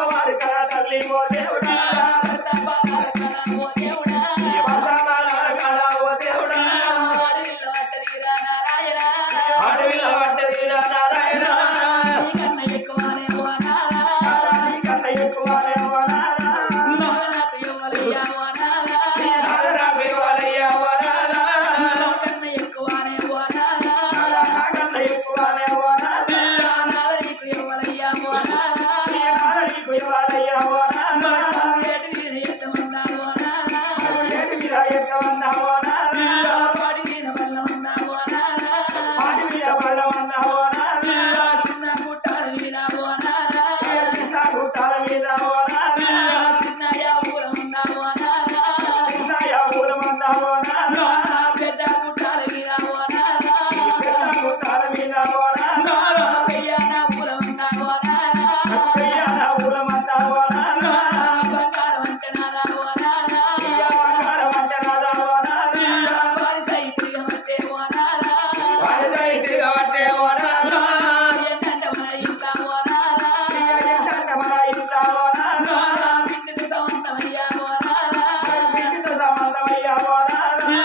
అమ్మవారి కళ తల్లి ఓ దేవుడా ఓ దేవుడా ఓ దేవుడా అడవిలో పడ్డది నారాయణ కన్న ఎక్కువనే ఓ నారా కన్న ఎక్కువనే ఓ నారా నాకు ఇవ్వలయ్యా ఓ నారా నాకు ఇవ్వలయ్యా ఓ నారా కన్న ఎక్కువనే ఓ నారా కన్న ఎక్కువనే ఓ నారా నీకు ఇవ్వలయ్యా ఓ నారా నీకు ఇవ్వలయ్యా ఓ నారా ఏటి మీద ఎక్కమన్నా ఓ నారా ఏటి మీద ఎక్కమన్నా ఓ నారా పాడి మీద బల్లమన్నా ఓ నారా పాడి మీద బల్లమన్నా ఓ నారా చిన్న గుట్టాల మీద ఓ నారా చిన్న గుట్టాల మీద ఓ నారా చిన్న యావులమన్నా ఓ నారా చిన్న యావులమన్నా ఓ నారా పెద్ద గుట్టాల మీద ఓ నారా పెద్ద గుట్టాల మీద ఓ నారా పెయ్యాన ఊలమన్నా ఓ నారా పెయ్యాన ఊలమన్నా ఓ నారా బంగారం అంటే నాదా ఓ నారా బంగారం అంటే నాదా ఓ నారా వాడి సైతిగా అంటే ఓ నారా వాడి సైతిగా అంటే ఓ నారా ఏంటంటే మన ఇంట్లో ఓ నారా ఏంటంటే మన ఇంట్లో ఓ నారా బిడ్డకు సమంతమయ్యా ఓ నారా బిడ్డకు సమంతమయ్యా ఓ నారా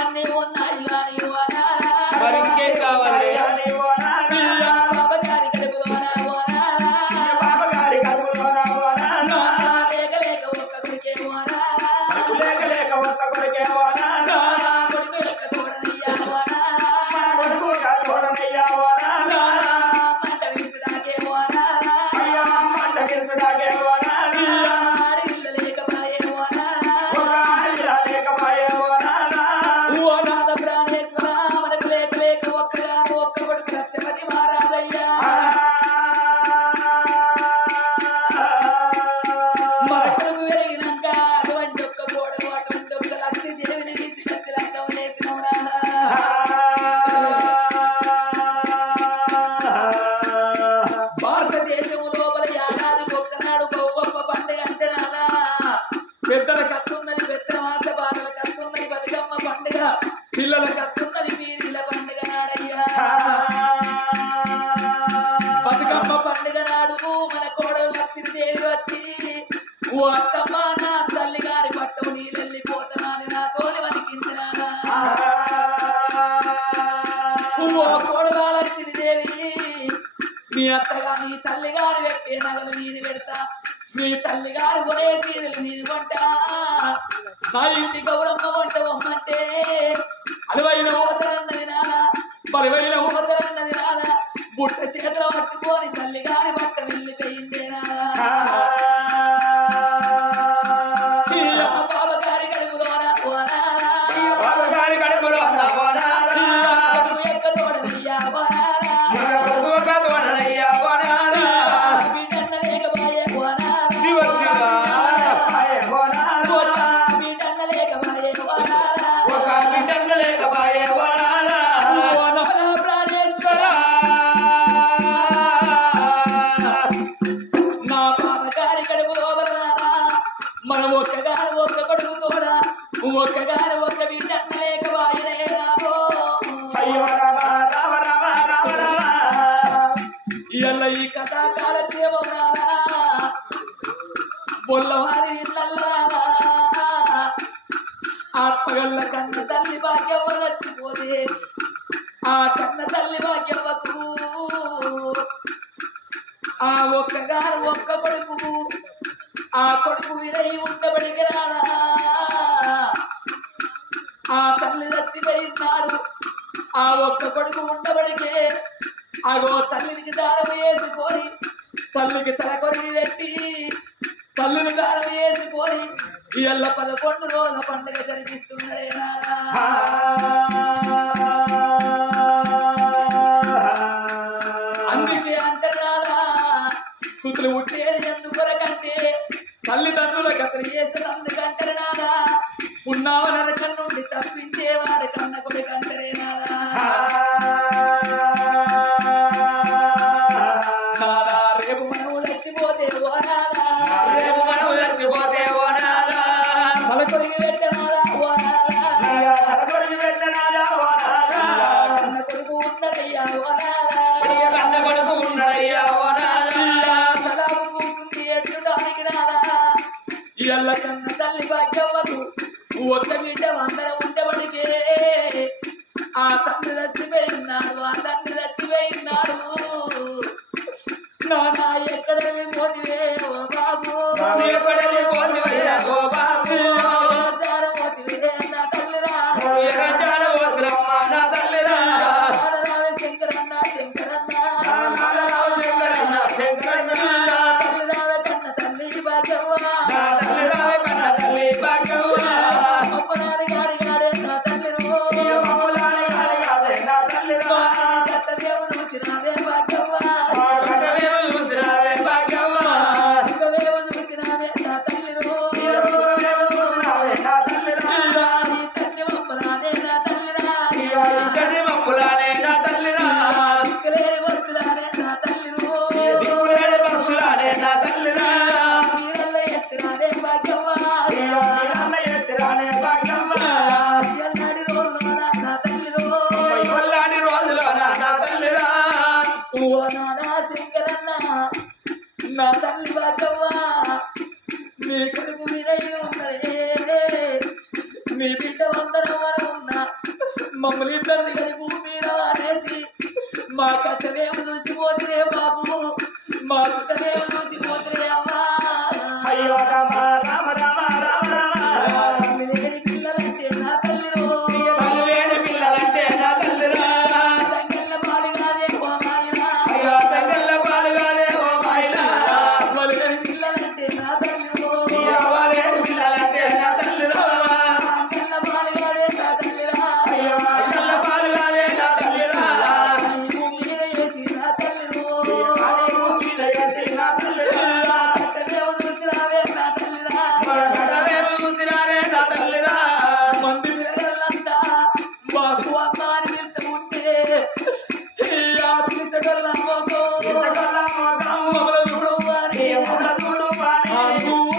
అన్నీ ఉన్నాయి కానీ ఓ నారా మరి ఇంకేం కావాలి కానీ ఓ నారా బాబగారి కడుపులోన ఓ నారా బాబగారి కడుపులోన ఓ నారా లేక లేక ఒక్క కొడుకే ఓ నారా లేక లేక ఒక్క కొడుకే ఓ నారా కొడుకు యొక్క తోడనయ్యా ఓ నారా కొడుకు యొక్క తోడనయ్యా ఓ నారా మంట విసుడాకే ఓ నారా అయ్యా మంట విసుడాకే ఓ నారా ఆడపిల్ల లేకపాయే ఓ నారా ఆడపిల్ల లేకపాయే ఓ నారా ఓ నాద ప్రాణేశ్వర మనకు లేక లేక ఒక్కగాను ఒక్క కొడుకు లక్షపతి మహారాజయ్యా మన కొడుకు వెలిగినాక అటువంటి ఒక్క గోడలు అటువంటి ఒక్క లక్ష్మీదేవిని తీసుకొచ్చి రంగం వేసినవురా భారతదేశం లోపల యాదానికి ఒక్కనాడు గొప్ప పండుగ అంటే నానా పెద్దల కత్తున్నది పెద్దమాస బాలల కత్తున్నది బతుకమ్మ పండుగ పిల్లల కత్తున్నది వీరిల పండుగ నాడయ్యా బతుకమ్మ పండుగ నాడు మన కోడలు లక్ష్మీదేవి వచ్చి ఓ అత్తమ్మ నా తల్లి గారి పట్టం నీళ్ళెళ్ళిపోతున్నాను నాతోని వదికించినానా ఓ కోడల లక్ష్మీదేవి మీ అత్తగా నీ తల్లి గారు పెట్టే నగలు నీది పెడతా మీ తల్లి గారు కొనే సీరియల్ నీది కొంటా నా ఇంటి గౌరమ్మ వంట బొమ్మంటే అలువైన ఊతరన్నది నానా బలివైన ఊతరన్నది నానా బుట్ట చేతులు పట్టుకొని తల్లి గారి బట్ట వెళ్ళిపోయిందే నానా బాబగారి కడుపులోన ఓ నానా బాబగారి కడుపులోన ఓ నానా ఎక్క తోడనయ్యా ఓ నానా ఎక్క తోడనయ్యా ఓ నానా బిడ్డన్న లేకపాయే ఓ నానా శివ శివ ఓ నానా బిడ్డన్న లేకపాయే ఓ నానా ఒక బిడ్డన్న లేకపాయే ఓ నానా ఓ నమః ప్రాణేశ్వర నా బాబగారి కడుపు లోపల మనం ఒక్కగారు ఒక్క కొడుకు తోడ ఒక్కగారు ఒక్క బిడ్డన్న లేకపాయే రాబో అయ్యో రామ రామ రామ రామ రామ ఇయ్యాల ఈ కథా కాలక్షేమం రానా బొల్లవారి ఇళ్ళల్లా ఆత్మగల్ల కన్న తల్లి భాగ్యం వచ్చిపోతే ఆ కన్న తల్లి భాగ్యమ్మకు ఆ ఒక్కగారు ఒక్క కొడుకు ఆ కొడుకు వినై ఉండబడికి రానా ఆ తల్లి చచ్చిపోయినాడు ఆ ఒక్క కొడుకు ఉండబడికే అగో తల్లికి దారం వేసుకొని తల్లికి తల కొరిగి పెట్టి తల్లిని దారం వేసుకొని ఇళ్ళ 11 రోజుల పండుగ జరిపిస్తున్నాడే నానా అందుకే అంటారా సుతులు ఉట్టేది ఎందుకొరకంటే తల్లిదండ్రుల కథలు చేసేందుకంటారు నాదా ఉన్నావన కన్నుండి తప్పించేవాడు కన్న కొడుకంటారే నాదా రేపు మనము చచ్చిపోతే ఓ నాదా రేపు మనము చచ్చిపోతే ఓ నాదా తల కొరిగి పెట్టనాదా ఓ నాదా తల కొరిగి పెట్టనాదా ఓ నాదా కన్న కొడుకు ఉన్నడయ్యా ఓ నాదా కన్న కొడుకు ఉన్నడయ్యా ఓ నాదా తల కూర్చుంది ఎట్టుట ఎల్ల కన్న తల్లి భాగ్యవ్వకు ఒక్క బిడ్డ అందరం ఉండబడికే ఆ తండ్రి చచ్చిపోయినాడు ఆ తండ్రి చచ్చిపోయినాడు నానా ఎక్కడ పోతివే ఓ బాబు ఎక్కడ పోతివే ఓ బాబు పోతివే నా తల్లిరా నా తల్లిరా శంకరన్న శంకరన్న శంకరన్న శంకరన్న తల్లిరావ కన్న తల్లి భాగ్యవ్వ తల్లిరావ కన్న తల్లి భాగ్యవ్వ అమ్మనాడి గాడి గాడే నా తల్లిరో అమ్మలాడి గాడి గాడే నా తల్లిరో కట్టవేవు చూసినావే భాగ్యవ్వ కట్టవేవు చూసినావే భాగ్యవ్వ కట్టవేవు చూసినావే నా తల్లిరో కట్టవేవు చూసినావే నా తల్లిరో ఈ తల్లి మమ్మలానే నా తల్లిరా ఈ తల్లి మమ్మలానే నా తల్లిరా దిక్కులేని భక్తులానే నా తల్లిరో దిక్కులేని భక్తులానే నా తల్లిరా వీరల్ల ఎత్తిరానే భాగ్యవ్వ వీరల్ల ఎత్తిరానే భాగ్యవ్వ ఎల్లాడి రోజులోన నా తల్లిరో ఎల్లాడి రోజులోన నా తల్లిరా ఓ నానా శంకరన్న నా తల్లి భాగ్యవ్వ మీ కొడుకు వినయ ఉన్నదే మీ బిడ్డ వందరం వరం ఉన్నా మమ్మల్ని ఇద్దరిని కలిపి భూమి మీద అనేసి మా కట్టవేమో చూసిపోతురే బాబు మా సుఖమేమో చూసిపోతురే అమ్మా అయ్యో రామ రామ రామ రామ రామ పిల్లలంటే నా తల్లిరో తల్లిలేని పిల్లలంటే నా తల్లిరా తంగళ్ళ పాలుగానే ఓ మాయిలా అయ్యో తంగళ్ళ పాలుగానే ఓ మాయిలా మలిగని పిల్లలంటే నా తల్లిరో వాళ్ళేని పిల్లలంటే నా తల్లిరో తంగళ్ళ పాలుగానే నా తల్లిరా అయ్యో తంగళ్ళ పాలుగానే నా తల్లిరా భూమి మీద వేసి నా తల్లిరో భూమి మీద వేసి నా తల్లిరా కట్టవేమో చూసిరావే నా తల్లిరా కట్టవేమో చూసిరారే నా తల్లిరా మంది పిల్లలంతా మాకు అమ్మ అని వెళ్తూ ఉంటే ఆ పిలిచడల్ల మోకో మమ్మల్ని చూడు అని చూడు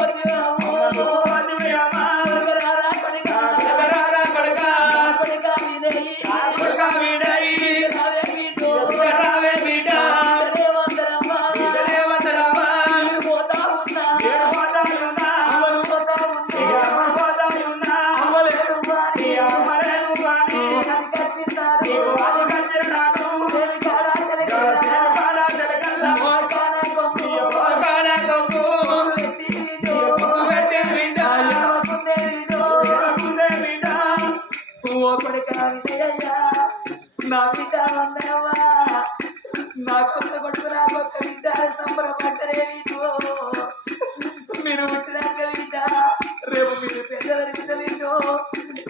నా బిడ్డ వందనవ్వా నా కొత్త కొడుకు నా కొత్త బిడ్డ సంబరపడ్డరే వీటు మీరు పుట్టినాక బిడ్డ రేపు మీరు పెద్దవారి బిడ్డ వీటు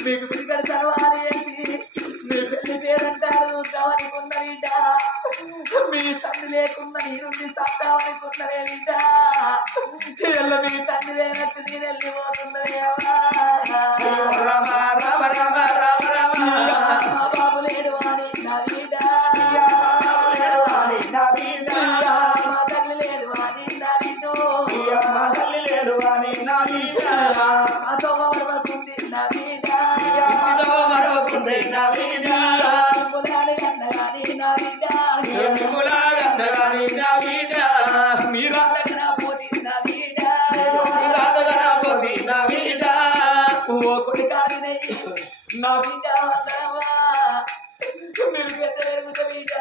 మీకు పిడికడ తర్వాత వేసి మీ పెళ్లి పేరంటారు చూద్దామనుకున్న బిడ్డ మీ తండ్రి లేకున్న నీరుండి సత్తామనుకున్నరే బిడ్డ ఎల్ల మీ తండ్రి లేనట్టు నేను వెళ్ళిపోతున్నదే అమ్మా రామ రామ రామ రామ రామ బాబు లేడు అని నా బిడ్డ మా తల్లి లేదు అని నా బిడ్డ మా తల్లి లేదు అని నా బిడ్డ అదో మరవకుంది నా బిడ్డ మరవకుంది నా బిడ్డ ములాడి గండగాని నా బిడ్డ ములాగండగాని నా బిడ్డ మీరు అంతగా పోతి నా బిడ్డ పోతి నా బిడ్డ ఓ కొడుకాదినై నా బిడ్డ వందనవా మీరు పెద్ద పెరుగుత బిడ్డ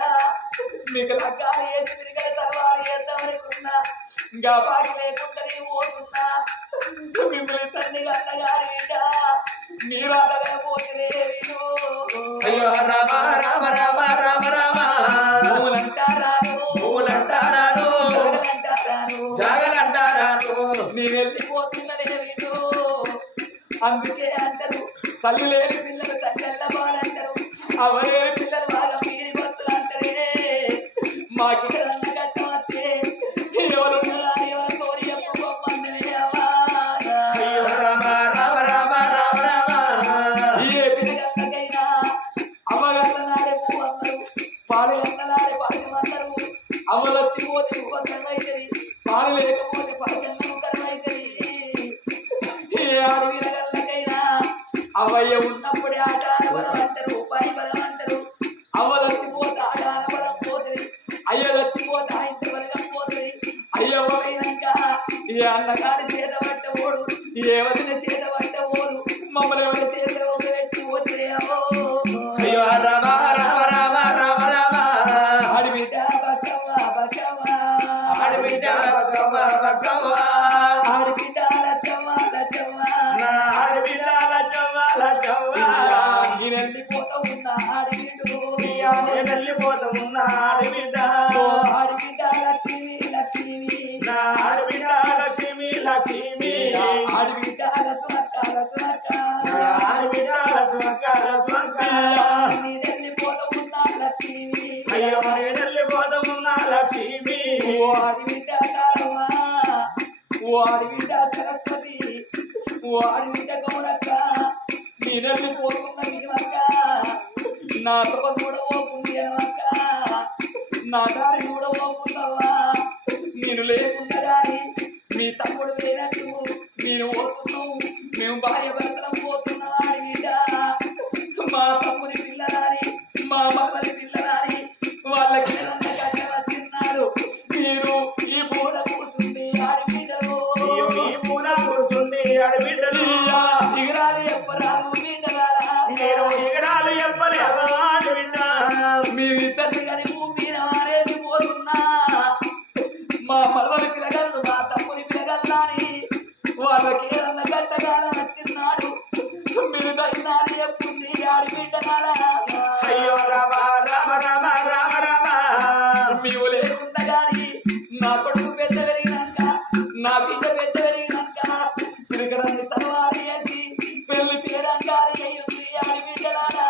మీకు లగ్గాలు వేసి మీరు తర్వాత చేద్దామనుకున్నా ఇంకా బాకి లేకుండా నేను పోతున్నా మిమ్మల్ని తండ్రి అన్నగారి బిడ్డ మీరు అడగల పోతే వీడు అయ్యో రామ రామ రామ రామ రామ పూలంటారాను పూలంటారాను జాగలంటారాను నీ వెళ్ళిపోతున్నదే వీడు అందుకే అంటారు తల్లి లేని పిల్లలు తల్లెల్ల బాలంటారు అవలేని పిల్లలు బాగా మీరి బస్సులు అంటారే మాకి కట్ట వస్తే ఎవరు ఎవరు తోరి చెప్పుకోమన్నదే అయ్యో రామ రామ రామ రామ రామ ఏ పిల్లగల్లకైనా అమ్మగల్లనాడే పువ్వు అన్నారు పాలు గల్లనాడే పాశం అన్నారు అమ్మలు వచ్చిపోతే ఉపకరం అవుతుంది పాలు లేకపోతే పాశం కరం అవుతుంది ఏ ఆడవిరగల్లకైనా అవయ్య ఉన్నప్పుడే ఆచార బలం అంటారు పై బలం అంటారు అవ్వలు వచ్చిపోతే ఆచార బలం పోతుంది అయ్యలు వచ్చిపోతే ఆయన బలం పోతుంది అయ్యో పోయినాక ఏ అన్నగారి చేత పట్టబోడు ఏ వదిన చేత పట్టబోడు మమ్మల్ని ఎవరి చేత పెట్టి పోతేయో అయ్యో రామ రామ రామ రామ రామ ఆడిబిడ్డ బక్కవ్వ బక్కవ్వ ఆడబిడ్డ బక్కవ్వ బక్కవ్వ ఆడిబిడ్డ లచ్చవ్వ లచ్చవ్వ నా ఆడబిడ్డ లచ్చవ్వ లచ్చవ్వ నేను వెళ్ళిపోతా ఉన్నా ఆడిబిడ్డు నేను వెళ్ళిపోతా ఉన్నా ఆడబిడ్డ ఆడిబిడ్డ లక్ష్మి లక్ష్మి నా ఆడబిడ్డ లక్ష్మి లక్ష్మి ఆడిబిడ్డ లసుమక్క లసుమక్క ఆడబిడ్డ లక్ష్మక్క లక్ష్మక్క నేను వెళ్ళిపోతా ఉన్నా లక్ష్మి అయ్యో నేను వెళ్ళిపోతా ఉన్నా లక్ష్మి ఆడిబిడ్డ తారవ్వ ఆడిబిడ్డ సరస్వతి ఆడిబిడ్డ గౌరక్క నేను వెళ్ళిపోతున్న నీవక్క నా తొక్క చూడబోతుంది అనవక్క నా దారి చూడబోకుందావా నేను లేకుండా గాని మీ తమ్ముడు వేనట్టు నేను పోతున్నావు మేము భార్య భర్తలం పోతున్నాం ఆడిబిడ్డ మా తమ్ముని పిల్లరాని మా మమ్మల్ని పిల్లరాని వాళ్ళకి కట్ట వచ్చిన్నారు మీరు ఈ పూల కూర్చుంది ఆడిబిడ్డలో ఈ పూల కూర్చుంది ఆడబిడ్డలు దిగరాలు ఎప్పరాలు బిడ్డలారా నేను ఎగరాలు చెప్పలేవా ఆడబిడ్డ మేమిద్దరిని కానీ భూమి మీద మారేసి పోతున్నా మా మరదలు పిలగళ్ళు మా తమ్ముని పిలగల్లాని వాళ్ళకి ఏదన్నా గట్టగాలం వచ్చిన్నాడు మీరు దైనాన్ని చెప్తుంది ఆడిబిడ్డగారా అయ్యో రామ రామ రామ రామ రామ మేము లేకుండా గాని నా కొడుకు పెద్ద పెరిగినాక నా బిడ్డ పెద్ద పెరిగినాక చిరుకరాన్ని తర్వాత చేసి పెళ్లి పేరంగారి అయ్యింది ఆడిబిడ్డలారా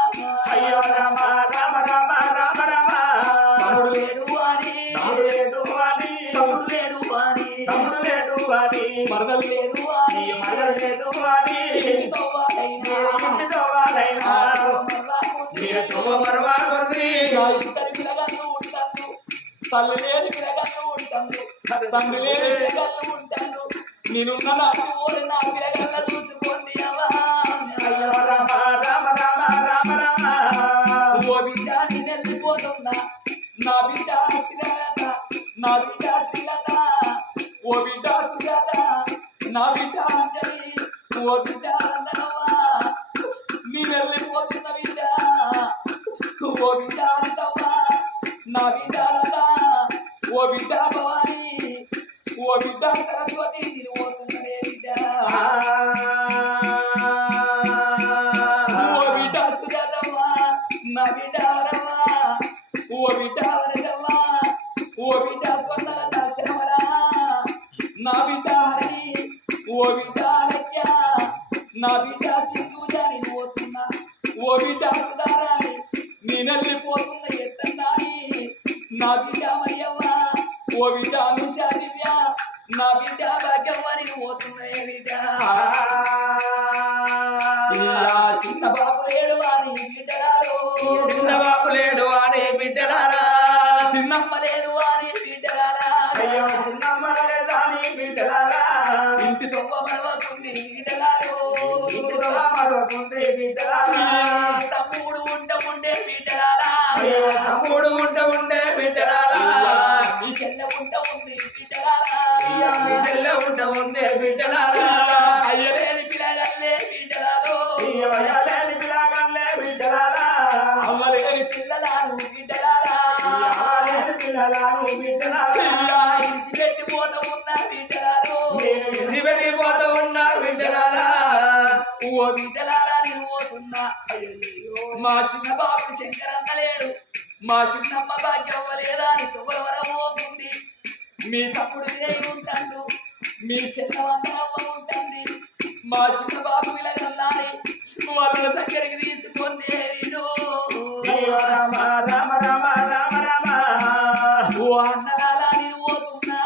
అయ్యో రామ రామ రామ రామ రామ తమ్ముడు లేడు అని తమ్ముడు లేడు అని తమ్ముడు లేడు అని తమ్ముడు లేడు అని మరదలు లేదు అని మరదలు లేదు అని ఇంటితో వాళ్ళైనా ఇంటితో వాళ్ళైనా మీరు శుభమరవా కొర్రి నా ఇద్దరి పిల్లగాళ్ళు ఉంటాను తల్లి లేని పిల్లగాళ్ళు ఉంటాను తండ్రి లేని పిల్లగాళ్ళు ఉంటాను నేనున్న నాకు ఓరి నా పిల్లగాళ్ళ చూసుకోండి అవ్వా అయ్యో రామ రామ రామ రామ రామ ఓ బిడ్డ నేను వెళ్ళిపోతున్నా నా బిడ్డ శ్రీలత నా బిడ్డ శ్రీలత ఓ బిడ్డ సుజాత నా బిడ్డ అంజలి ఓ బిడ్డ అందనవ్వ నీ వెళ్ళిపోతున్న బిడ్డ ఓ బిడ్డ అంతవ్వ నా బిడ్డ లత ఓ బిడ్డ భవాని ఓ బిడ్డ సరస్వతి నేను పోతున్నదే బిడ్డ ఓ బిడ్డ సుజాతవ్వ నా బిడ్డ వరవ్వ ఓ బిడ్డ వరజవ్వ ఓ బిడ్డ స్వర్ణలత శ్రమరా నా బిడ్డ హరి ఓ బిడ్డ అలక్య నా బిడ్డ సింధూజాని పోతున్నా ఓ బిడ్డ సుధారాణి నేనెళ్ళిపోతున్న ఎత్తన్నాని నా బిడ్డ మరియవ్వ ఓ బిడ్డ అనుష దివ్య నా బిడ్డ భాగ్యవ్వని పోతున్నాయి బిడ్డ చిన్న బాబు లేడు అని బిడ్డలాలో చిన్న బాబు లేడు అని బిడ్డలారా చిన్నమ్మ లేదు అని బిడ్డలారా అయ్యో చిన్నమ్మ లేదా అని బిడ్డలారా ఇంటి తొవ్వ మరవకుంది బిడ్డలాలో ఇంటితో మరవకుంటే బిడ్డలారా తమ్ముడు ఉండే బిడ్డలారా అయ్యో తమ్ముడు ఉండే బిడ్డలారా మీ చెల్లె ఉంది బిడ్డలారా మీ చెల్లె ఉండే బిడ్డలారా అయ్యలేని పిల్లగల్లే బిడ్డలాలో అయ్యో లేని పిల్లగాళ్ళే బిడ్డలారా అమ్మలేని పిల్లలాను బిడ్డలారా లేని పిల్లలను బిడ్డలారా ఇసిపెట్టి పోత ఉన్న బిడ్డలాలో నేను విసిపెట్టిపోతూ ఉన్నా బిడ్డలారా ఓ బిడ్డలారా నేను పోతున్నా మా చిన్న బాబు శంకరన్న లేడు మా చిన్నమ్మ భాగ్యం లేదా అని తువ్వరవరమోకుంది మీ తమ్ముడు వేయి ఉంటాడు మీ చిన్నవన్నరవ్వ ఉంటుంది మా చిన్న బాబు విలగల్లాని వాళ్ళ దగ్గరికి తీసుకొని రామ రామ రామ రామ రామ ఓ అన్నలాలా నేను పోతున్నా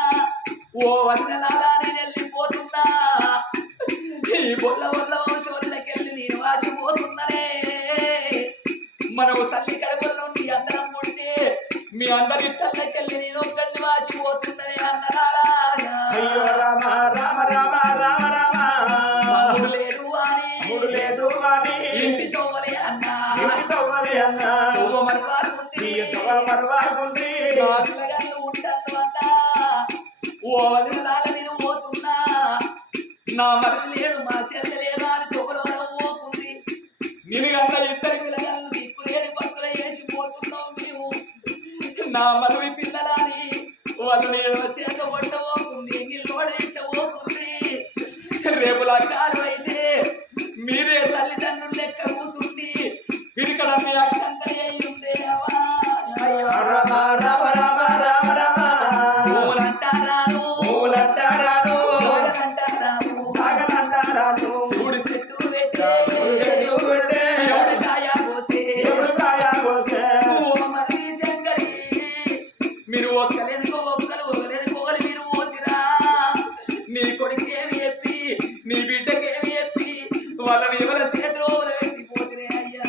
ఓ వన్నలాలా నేను వెళ్ళిపోతున్నా ఈ బొల్ల వల్ల వంశవల్లకెళ్ళి నేను వాసిపోతున్నానే మనము తల్లి కడుపుల నుండి అందరం పుడితే మీ అందరి తల్లకెళ్ళి నేను ఒక్కడిని వాసిపోతున్ననే అన్నలాలా అయ్యో రామ రామ రామ రామ రామ తమ్ముడు లేడు అని మూడు లేదు అని ఇంటి తోవలే అన్నా తవ్వలే అన్నా తోవ మరవాకుంది మరవాకుంది పిల్లగాళ్ళు ఉంటాను అన్నా ఓ వదిలాల నేను పోతున్నా నా మరిది లేడు మా చెల్లెలేదా అని తొగలవరం పోకుంది నిలుగంట ఇద్దరి పిల్లగాళ్ళు దిక్కు లేని పత్తులు వేసి పోతున్నాం మేము నా మరివి పిల్లలని వాళ్ళని చేత కొట్టబోకుంది గిల్లోడ ఇట్టబోకుంది రేపులా కాలు అయితే మీరే తల్లిదండ్రులు లెక్క కూసుంది పిరికడ మీ అక్షంతరి అయి ఉండే రామ రామ రామ రామ రామ పూలంటారాను పూలంటారాను సాగలంటారాను సూడి చెట్టు పెట్టే ఎవడి కాయ పోసే ఓ మరిది శంకరి మీరు ఒక్కలేదుకో ఒక్కరు ఒకలేదుకో ఒకరు మీరు పోతిరా నీ కొడుకేమి చెప్పి నీ బిడ్డకేమి చెప్పి వాళ్ళని ఎవరి చేతిలో పెట్టిపోతిరే అయ్యా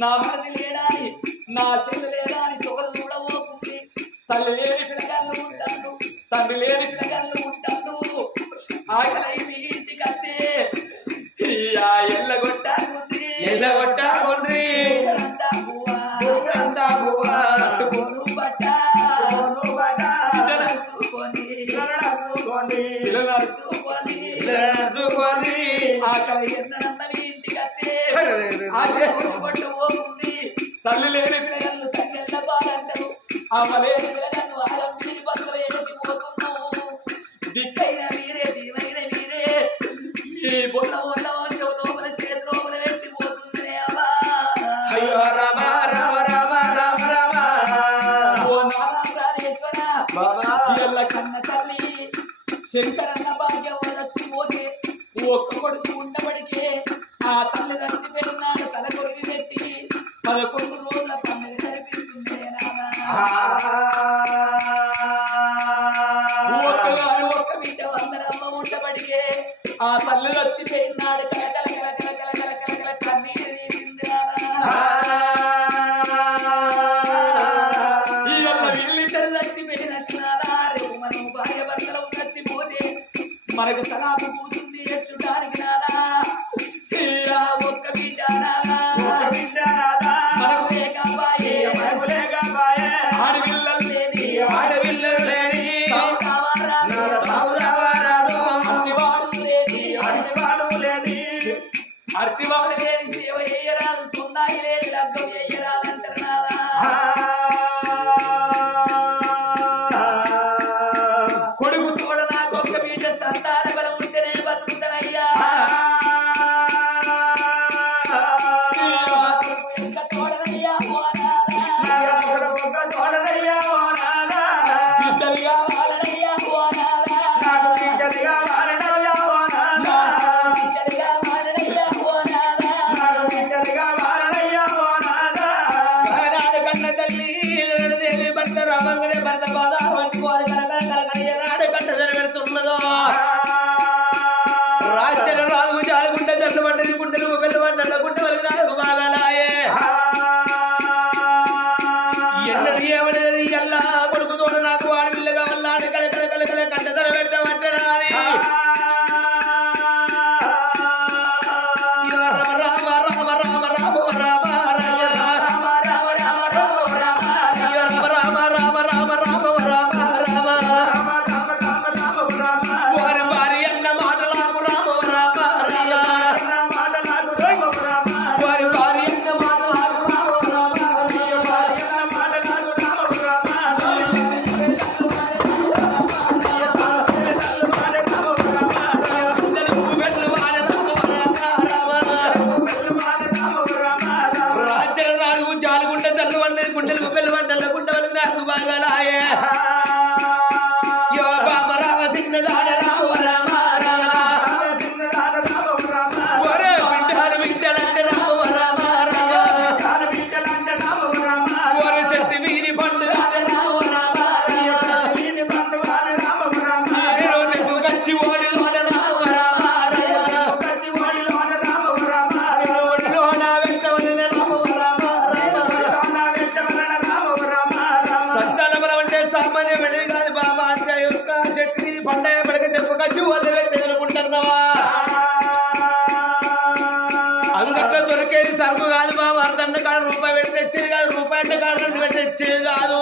నా మరిది లేడాని నా చెల్లి లేదాని తొగలు చూడబోతుంది తల్లి లేని పిల్లగాళ్ళు ఉంటాడు తండ్రి లేని పిల్లగాళ్ళు ఉంటాడు ఆకలై మీ ఇంటికి అత్తే ఎల్లగొట్టాకుంది అంతా పువ్వా పట్టుకోను బట్ట పిల్లలు నడుచుకొని ఆకలి ఎన్నడన్న మీ ఇంటికి అత్తే పట్టుకోతుంది తల్లి లేని పిల్లగాళ్ళు తగ్గెళ్ళ బాలంటారు అమ్మ లేని పిల్లగాళ్ళు ఆలం మీరి బతులు వేసిపోతున్నావు దిక్కైన మీరే దీవైన మీరే మీ బొల్ల బొల్ల లోపల చేతిలోపల పెట్టిపోతుంది అమ్మా అయ్యో రామ రామ రామ రామ రామ ఓ నారా ప్రాణేశ్వర ఎల్ల కన్న తల్లి శంకరన్న భాగ్యం చచ్చిపోతే ఒక్క కొడుకు ఉండబడికే ఆ తల్లి చచ్చిపోయినాడు తల కొరికి పెట్టి 11 రోజుల పండుగ జరిపిస్తుంది ఒక్క బిడ్డ వందరమ్మ ఉండబడికే ఆ తల్లి చచ్చిపోయినాడు కలకల కలకల కలకల కలకల కన్నీరు తీసింది వీళ్ళిద్దరు చచ్చిపోయినట్టున్నారా రేపు మనం భార్య భర్తలు చచ్చిపోతే మనకు తలాపు కూసుంది ఎచ్చుటానికి నాదా ఒక్క బిడ్డ నాదా మనకు లేకపాయే ఆడపిల్లలు లేని అర్తివాడు లేని సేవ చేయరాదు సున్నాయి లేని లగ్గం చేయరాదు అంటారు నాదా కొడుకు తోడ నాకు ఒక్క బిడ్డ సంతాన బలం ఉంటేనే బతుకుతానయ్యా ఎంత తోడనయ్యా బిడ్డలుగా వాళ్ళనయ్యా బిడ్డలుగా వాళ్ళనయ్యా నాడు కన్న తల్లి దేవి భర్త రామంగనే భర్త బాధ వంచుకోవాలి నాడు కన్న జరగడుతున్నదో రాజ్యం రాదు జాలుగుంటే జల్లు పడ్డది గుండెలు పెళ్ళి పడ్డ గుండె వరకు నాలుగు బాగాలాయే ఎన్నడు ఏమనేది ఎల్లా కొడుకు తోడు నాకు ఆడపిల్లగా వల్లాడు కలకల కలకల కంటదర పెట్టమంటాడా అని రామ రామ రామ రామ రామ రామ వారి వారి అన్న మాటలకు రామ రామ రామ వారి వారి అన్న మాటలకు రామ రాజ్యం రాజు జాలుగుండ జల్లు వండేది గుండెలకు పెళ్ళి వండల గుండెలకు నాకు బాగాలాయే యో బామ రామ సిన్నదాన రామ రామ రామ ఒరే బిడ్డలు బిడ్డలంటే రామ రామ రామ ఒరే శక్తి వీధి పండు రామ రామ రామ దిక్కు కచ్చి ఓడిలోన రామ రామ ఓడిలోన వెంటవలన రామ రామ సంతాన బలం అంటే సామాన్యమైనది కాదు బామ యొక్క శక్తి పండగ పడక తెప్పు కచ్చి వాళ్ళు పెట్టి తెలుపుకుంటున్నావా అంగట్లో దొరికేది సరుకు కాదు బాబు అర్ధండ కాడ రూపాయి పెట్టి తెచ్చేది కాదు రూపాయి అంటే కాడ 2 పెట్టి తెచ్చేది కాదు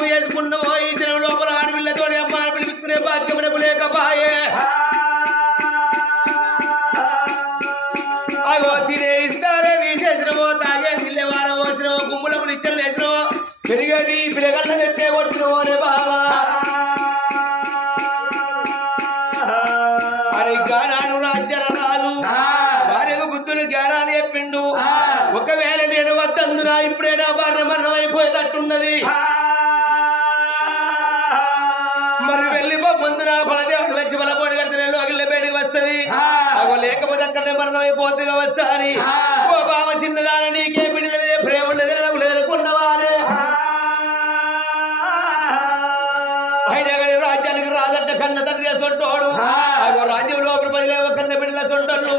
లగ్గం వేసుకున్నావో ఈ జనం లోపల ఆడపిల్లతోటి అమ్మ పిలిపించుకునే భాగ్యమునకు లేకపాయే అగో తినే ఇస్తారే తీసేసినవో తాగే తిల్లే వారం పోసినవో గుమ్ములకు నిచ్చలు వేసినవో పెరిగేటి పిల్లగల్ల నెత్తే కొట్టినవోనే బావా అరే గానాడు రాజ్యన రాదు భార్యకు బుద్ధులు జ్ఞానాన్ని చెప్పిండు ఒకవేళ నేను వద్దందునా ఇప్పుడే నా భార్య మరణం అయిపోయేటట్టున్నది మరి వెళ్ళి ముందు నా బలదేవుడు వచ్చి బలపోటు కడితే అగిళ్ళ బయటికి వస్తుంది అగో లేకపోతే అక్కడనే మరణం అయిపోతుంది కావచ్చా అని ఓ బావ చిన్నదాన నీకే బిడ్డల మీద ప్రేమ ఉండదు నాకు ఎదుర్కొన్నవాడే అయినా కానీ రాజ్యానికి రాదంటే కన్న తండ్రి సొంటోడు అగో రాజ్యం లోపల పదిలేవో కన్న బిడ్డల సొంటోళ్ళు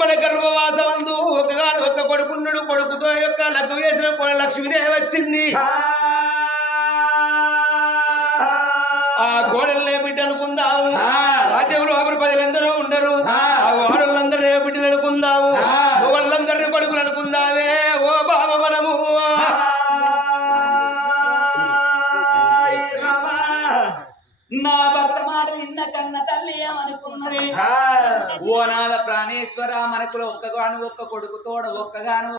మన గర్భవాసమందు ఒకగాను ఒక్క కొడుకున్నాడు కొడుకుతో యొక్క లగ్గు వేసిన కొన లక్ష్మినే వచ్చింది ఆ కోడలనే బిడ్డ అనుకుందాము రాజ్యంలో ఒకరు ప్రజలందరూ ఉండరు ఆ వాడలందరూ బిడ్డలు అనుకుందాము వాళ్ళందరినీ కొడుకులు అనుకుందామే ఓ బావ మనము నా భర్త మాట విన్న కన్న తల్లి ఏమనుకున్నది ఓ నాద ప్రాణేశ్వర మనకులో ఒక్కగాను ఒక్క కొడుకు తోడ ఒక్కగాను